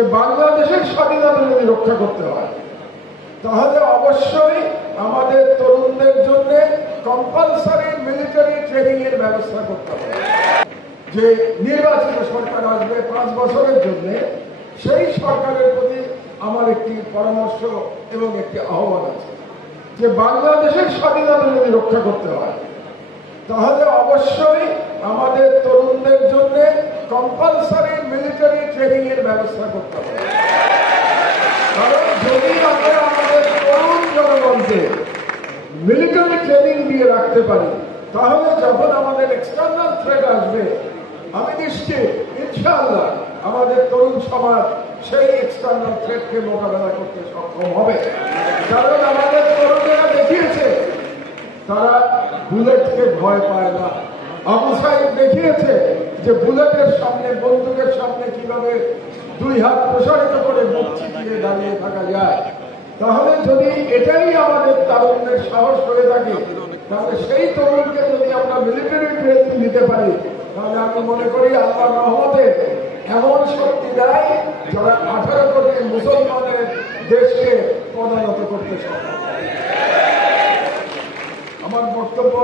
যে বাংলাদেশের স্বাধীনতা যদি রক্ষা করতে হয় তাহলে অবশ্যই আমাদের তরুণদের জন্য কম্পালসারি মিলিটারি ট্রেনিং এর ব্যবস্থা করতে হবে। যে নির্বাচিত সরকার আসবে 5 বছরের জন্য, সেই সরকারের প্রতি আমার একটি পরামর্শ এবং একটি আহ্বান আছে যে বাংলাদেশের স্বাধীনতা যদি রক্ষা করতে হয় তাহলে অবশ্যই আমাদের তরুণদের জন্য কম্পালসারি মিলিটারি ট্রেনিং এর ব্যবস্থা করতে হবে। কারণ যদি আমরা আমাদের তরুণ জনগণকে মিলিটারি ট্রেনিং দিয়ে রাখতে পারি তাহলে যখন আমাদের এক্সটার্নাল থ্রেট আসবে আমি নিশ্চিত ইনশাআল্লাহ আমাদের তরুণ সমাজ সেই এক্সটার্নাল থ্রেটকে মোকাবেলা করতে সক্ষম হবে। কারণ আমাদের তরুণেরা দেখিয়েছে তারা বুলেটকে ভয় পায় না। আবু সাইদ দেখিয়েছে যে বুলেটের সামনে, বন্দুকের সামনে কিভাবে 2 হাত প্রসারিত করে মুখ চিতিয়ে দাঁড়িয়ে থাকা যায়। তাহলে যদি এটাই আমাদের তরুণদের সাহস করে থাকে তাহলে সেই তরুণকে যদি আমরা মিলিটারি ট্রেনিং দিতে পারি তাহলে আমি মনে করি আল্লাহর রহমতে এমন শক্তি দেয় যারা 18 কোটি মুসলমানের দেশকে পদানত করতে সক্ষম। আমার বক্তব্য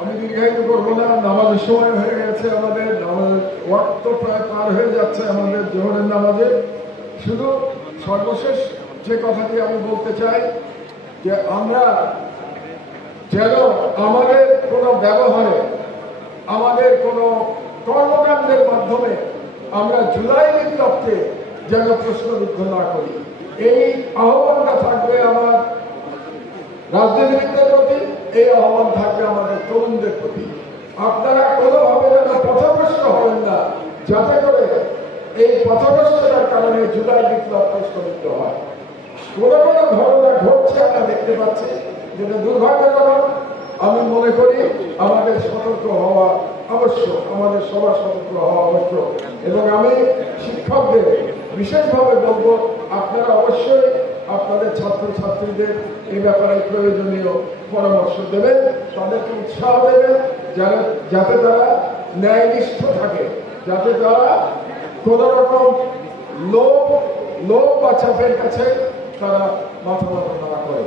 আমি দীর্ঘায়িত করবো না, নামাজের সময় হয়ে গেছে, আমাদের নামাজের ওয়াক্ত প্রায় পার হয়ে যাচ্ছে আমাদের জোহরের নামাজে। শুধু সর্বশেষ যে কথাটি আমি বলতে চাই যে আমরা যেন আমাদের কোনো ব্যবহারে, আমাদের কোনো কর্মকাণ্ডের মাধ্যমে আমরা জুলাই বিপ্লবকে যেন প্রশ্নবিদ্ধ না করি। এই আহ্বানটা থাকবে আমার রাজনীতিবিদদের প্রতি, এই আহ্বান থাকবে আমাদের তরুণদের প্রতি। আপনারা কোনোভাবে যেন পথভ্রষ্ট হবেন না, যাতে করে এই পথভ্রষ্টতার কারণে জুলাই বিপ্লব প্রশ্নবিদ্ধ হয়। কোনো ঘটনা ঘটছে আমরা দেখতে পাচ্ছি যেটা দুর্ভাগ্যজনক। আমি মনে করি আমাদের সতর্ক হওয়া আবশ্যক, আমাদের সবার সতর্ক হওয়া আবশ্যক। এবং আমি শিক্ষকদের বিশেষভাবে বলবো আপনারা অবশ্যই আপনাদের ছাত্রছাত্রীদের এই ব্যাপারে প্রয়োজনীয় পরামর্শ দেবেন, তাদেরকে উৎসাহ দেবেন যাতে তারা ন্যায়নিষ্ঠ থাকে, যাতে তারা কোন রকম লোভ বা চাপের কাছে তারা মাথা না করে।